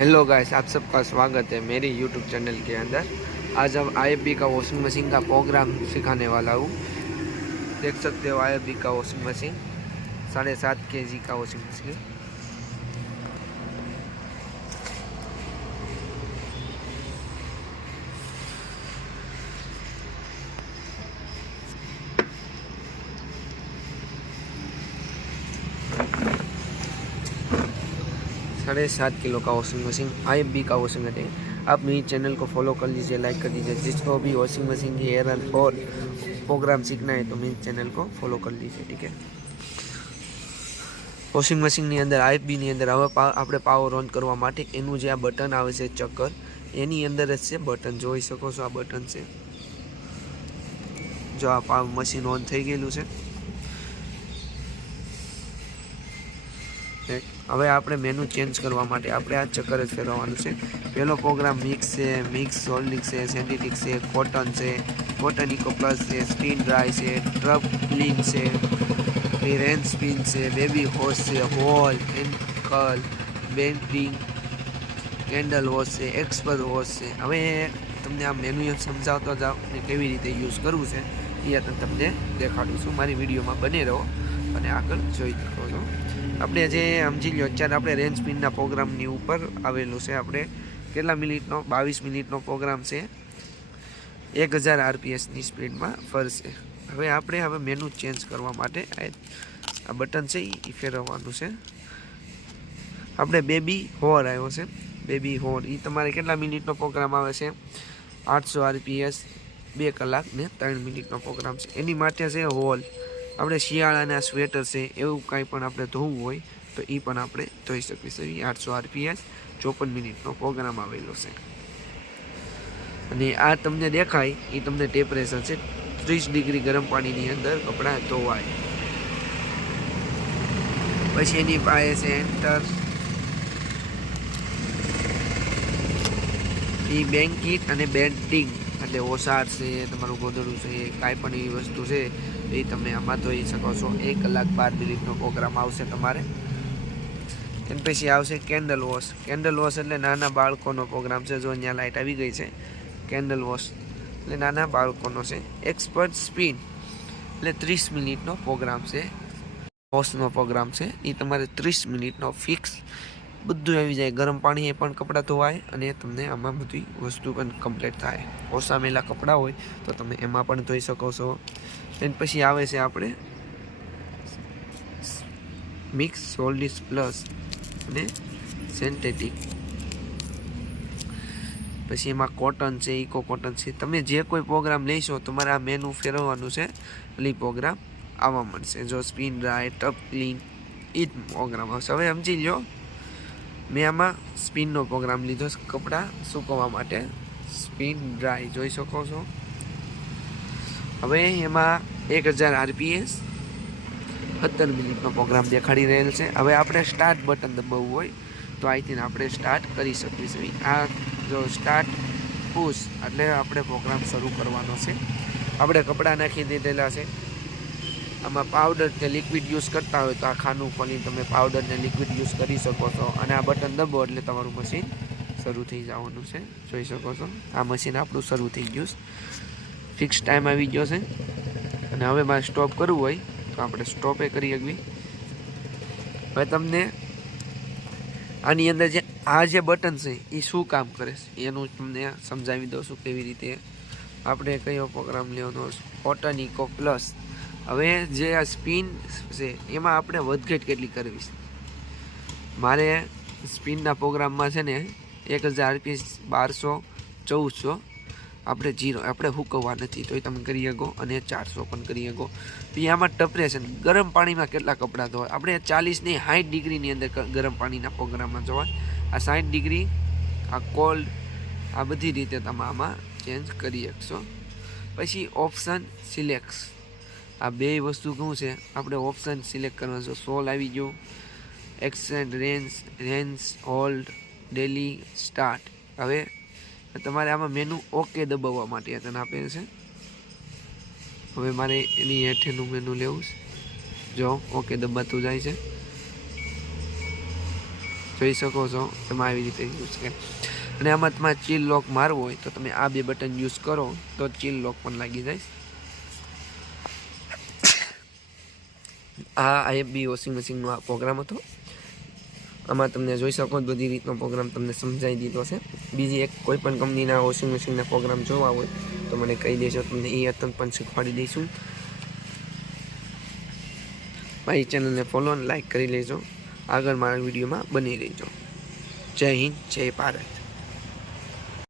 Hello guys, आप सबका स्वागत है मेरी यूट्यूब चैनल के अंदर। आज हम आईएफबी का वॉशिंग मशीन का प्रोग्राम सिखाने वाला हूँ। देख सकते हो आईएफबी का वॉशिंग मशीन 7.5 kg का वॉशिंग मशीन। 7.5 किलो का वॉशिंग मशीन आईएफबी का वॉशिंग मशीन। आप मेरी चैनल को फॉलो कर लीजिए, लाइक कर दीजिए। जिसको भी वॉशिंग मशीन की एरर और प्रोग्राम सीखना है तो मेरी चैनल को फॉलो कर लीजिए, ठीक है। वॉशिंग मशीनની અંદર આઈએફબીની અંદર હવે આપણે પાવર ઓન કરવા માટે એનું જે આ બટન આવે છે ચક્કર, એની અંદર જ છે બટન। જોઈ શકો છો આ બટન છે। જો આ મશીન ઓન થઈ ગયેલું છે। હવે આપણે મેનુ ચેન્જ કરવા માટે આપણે આ ચક્કર જ ફેરવવાનું છે। પહેલો પ્રોગ્રામ મિક્સ છે, મિક્સ સોલિડ છે, સિન્થેટિક છે, કોટન છે, કોટન ઇકો પ્લસ છે, સ્પિન ડ્રાય છે, ટ્રબ ક્લીન છે, રેન સ્પિન છે, બેબી હોસ છે, હોલ એન્કલ બેન્ડિંગ કેન્ડલ વોશ છે, એક્સપર્ટ વોશ છે। હવે તમને આ મેનુ સમજાવતો જાઉં ને કેવી રીતે યુઝ કરવું છે એ તમને દેખાડું છું। મારી વિડીયોમાં બને રહો અને આગળ જોઈ શકો છો। આપણે જે સમજી લો અત્યારે આપણે રેન સ્પિનના પ્રોગ્રામની ઉપર આવેલું છે। આપણે કેટલા મિનિટનો 22 મિનિટનો પ્રોગ્રામ છે, 1000 RPSની સ્પીડમાં ફરશે। હવે મેનુ ચેન્જ કરવા માટે આ બટન છે એ ફેરવવાનું છે। આપણે બેબી હોર આવ્યો છે, બેબી હોર એ તમારે કેટલા મિનિટનો પ્રોગ્રામ આવે છે? 800 RPS 2 કલાક ને 3 મિનિટનો પ્રોગ્રામ છે। એની માટે છે હોલ। આપણે શિયાળાના સ્વેટર છે એવું કાંઈ પણ આપણે ધોવું હોય તો એ પણ આપણે ધોઈ શકીશું। 800 RPS 54 મિનિટનો પ્રોગ્રામ આવેલો છે। અને આ તમને દેખાય એ તમને ટેમ્પરેચર છે 30 ડિગ્રી ગરમ પાણીની અંદર કપડાં ધોવાય। પછી એની પાસે છે એન્ટર, એ બેન્કિટ અને બેન્ડિંગ એટલે ઓસાર છે, તમારું ગોદડું છે, કાંઈ પણ એવી વસ્તુ છે એ તમે આમાં ધોઈ શકો છો। 1 કલાક 12 મિનિટનો પ્રોગ્રામ આવશે તમારે। એના પછી આવશે કેન્ડલ વોશ। કેન્ડલ વોશ એટલે નાના બાળકોનો પ્રોગ્રામ છે। જો અહીંયા લાઇટ આવી ગઈ છે, કેન્ડલ વોશ એટલે નાના બાળકોનો છે। એક્સપર્ટ સ્પિન એટલે 30 મિનિટનો પ્રોગ્રામ છે, વોશનો પ્રોગ્રામ છે એ તમારે 30 મિનિટનો ફિક્સ બધું આવી જાય। ગરમ પાણીએ પણ કપડાં ધોવાય અને તમને આમાં બધી વસ્તુ પણ કમ્પ્લીટ થાય। ઓસામેલા કપડાં હોય તો તમે એમાં પણ ધોઈ શકો છો। એના પછી આવે છે આપણે મિક્સ સોલિડ પ્લસ અને સિન્થેટિક। પછી એમાં કોટન છે, ઇકો કોટન છે। તમે જે કોઈ પ્રોગ્રામ લેશો તમારે આ મેનુ ફેરવવાનું છે એટલે પ્રોગ્રામ આવવા મળશે। જો સ્પિન ડ્રાય, ટપ ક્લીન એ જ પ્રોગ્રામ આવશે। હવે સમજી લો મેં આમાં સ્પિનનો પ્રોગ્રામ લીધો છે કપડાં સૂકવવા માટે, સ્પિન ડ્રાય જોઈ શકો છો। હવે એમાં 1000 RPS 17 મિનિટનો પ્રોગ્રામ દેખાડી રહેલ છે। હવે આપણે સ્ટાર્ટ બટન દબાવવું હોય તો અહીંથી આપણે સ્ટાર્ટ કરી શકીશું। આ જો સ્ટાર્ટ પુશ એટલે આપણે પ્રોગ્રામ શરૂ કરવાનો છે। આપણે કપડાં નાખી દીધેલા છે। આમાં પાવડર કે લિક્વિડ યુઝ કરતા હોય તો આ ખાનું ખોલીને તમે પાવડર ને લિક્વિડ યુઝ કરી શકો છો। અને આ બટન દબો એટલે તમારું મશીન શરૂ થઈ જવાનું છે। જોઈ શકો છો આ મશીન આપણું શરૂ થઈ ગયું છે। ફિક્સ ટાઈમ આવી ગયો છે અને હવે મારે સ્ટોપ કરવું હોય તો આપણે સ્ટોપે કરી શકવી। હવે તમને આની અંદર જે બટન છે એ શું કામ કરે છે એનું તમને સમજાવી દઉં છું કેવી રીતે આપણે કયો પ્રોગ્રામ લેવાનો છે। Cotton eco plus. હવે જે આ સ્પિન છે એમાં આપણે વધઘટ કેટલી કરવી છે? મારે સ્પિનના પ્રોગ્રામમાં છે ને 1000 RPS 1200 1400 આપણે 0 આપણે હુકવવા નથી તો એ તમે કરી શકો અને 400 પણ કરી શકો। પછી આમાં ટેમ્પરેચર ગરમ પાણીમાં કેટલા કપડાં ધોવાય? આપણે 40 ને 60 ડિગ્રીની અંદર ગરમ પાણીના પ્રોગ્રામમાં જોવાય। આ 60 ડિગ્રી, આ કોલ્ડ, આ બધી રીતે તમે આમાં ચેન્જ કરી શકશો। પછી ઓપ્શન સિલેક્ટ, આ બે વસ્તુ શું છે આપણે ઓપ્શન સિલેક્ટ કરવાનું છે। સોલ આવી ગયો, accent range hold daily start. હવે તમારે આમાં મેનુ ઓકે દબાવવા માટે તને આપેલ છે। હવે મારે એની હેઠળનું મેનુ લેવું છે। જો ઓકે દબાતું જાય છે, જોઈ શકો છો તમે આવી રીતે યુઝ કરે. અને આમાં તમારે ચીલ લોક મારવો હોય તો તમે આ બે બટન યુઝ કરો તો ચીલ લોક પણ લાગી જાય. આ IFBB વોશિંગ મશીનનો આ પ્રોગ્રામ હતો. આમાં તમને જોઈ શકો બધી રીતનો પ્રોગ્રામ તમને સમજાવી દીધો છે. બીજી એક કોઈ પણ કંપનીના વોશિંગ મશીનના પ્રોગ્રામ જોવા હોય તો મને કહી દેજો, તમને એ અત્યંત પણ શીખવાડી દઈશું. મારી ચેનલને ફોલો અને લાઈક કરી લેજો. આગળ મારા વિડીયોમાં બની રહેજો. જય હિન્દ, જય ભારત.